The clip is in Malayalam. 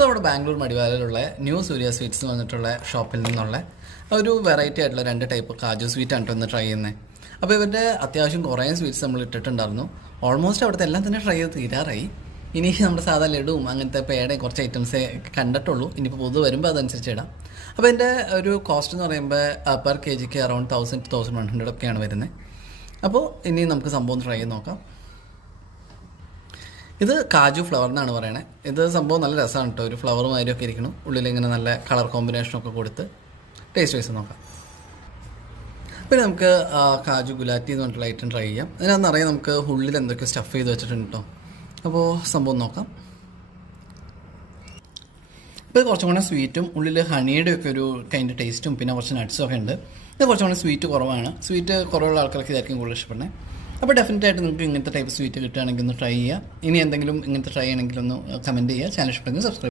അപ്പോൾ നമ്മുടെ ബാംഗ്ലൂർ മടിവാലയിലുള്ള ന്യൂ സൂര്യ സ്വീറ്റ്സ് എന്ന് പറഞ്ഞിട്ടുള്ള ഷോപ്പിൽ നിന്നുള്ള ഒരു വെറൈറ്റി ആയിട്ടുള്ള 2 ടൈപ്പ് കാജു സ്വീറ്റാണ് കേട്ടോ ഒന്ന് ട്രൈ ചെയ്യുന്നത്. അപ്പോൾ ഇവരുടെ അത്യാവശ്യം കുറേ സ്വീറ്റ്സ് നമ്മൾ ഇട്ടിട്ടുണ്ടായിരുന്നു. ഓൾമോസ്റ്റ് അവിടുത്തെ എല്ലാം തന്നെ ട്രൈ ചെയ്ത് തീരാറായി. ഇനി നമ്മുടെ സാധാ ലഡുവും അങ്ങനത്തെ പേടയും കുറച്ച് ഐറ്റംസേ കണ്ടിട്ടുള്ളൂ. ഇനിയിപ്പോൾ പുതു വരുമ്പോൾ അതനുസരിച്ച് ഇടാം. അപ്പോൾ എൻ്റെ ഒരു കോസ്റ്റ് എന്ന് പറയുമ്പോൾ പെർ കെ ജിക്ക് അറൗണ്ട് 1000 to 1100 ഒക്കെയാണ് വരുന്നത്. അപ്പോൾ ഇനി നമുക്ക് സംഭവം ട്രൈ ചെയ്ത് നോക്കാം. ഇത് കാജു ഫ്ലവർ എന്നാണ് പറയണത്. ഇത് സംഭവം നല്ല രസമാണ് കേട്ടോ. ഒരു ഫ്ലവർ മാതിരിയൊക്കെ ഇരിക്കണം. ഉള്ളിലിങ്ങനെ നല്ല കളർ കോമ്പിനേഷനൊക്കെ കൊടുത്ത് ടേസ്റ്റ് വൈസ് നോക്കാം. പിന്നെ നമുക്ക് കാജു ഗുലാറ്റി എന്ന് പറഞ്ഞിട്ടുള്ള ഐറ്റം ട്രൈ ചെയ്യാം. അതിനകത്ത് നമുക്ക് ഉള്ളിൽ എന്തൊക്കെ സ്റ്റഫ് ചെയ്ത് വെച്ചിട്ടുണ്ട് കേട്ടോ. അപ്പോൾ സംഭവം നോക്കാം. ഇപ്പോൾ കുറച്ചും കൂടെ സ്വീറ്റും ഉള്ളിൽ ഹണിയുടെ ഒക്കെ ഒരു കൈൻഡ് ടേസ്റ്റും പിന്നെ കുറച്ച് നട്ട്സും ഒക്കെ ഉണ്ട്. ഇത് കുറച്ചും കൂടെ സ്വീറ്റ് കുറവാണ്. സ്വീറ്റ് കുറവുള്ള ആൾക്കാർക്ക് ഇതായിരിക്കും കൂടുതൽ ഇഷ്ടപ്പെടുന്നത്. അപ്പോൾ ഡെഫിനറ്റായിട്ട് നിങ്ങൾക്ക് ഇങ്ങനത്തെ ടൈപ്പ് സ്വീറ്റ് കിട്ടുകയാണെങ്കിൽ ഒന്ന് ട്രൈ ചെയ്യുക. ഇനി എന്തെങ്കിലും ഇങ്ങനത്തെ ട്രൈ ചെയ്യണമെങ്കിൽ ഒന്ന് കമൻറ്റ് ചെയ്യുക. Channel ഇഷ്ടപ്പെടുമെങ്കിൽ subscribe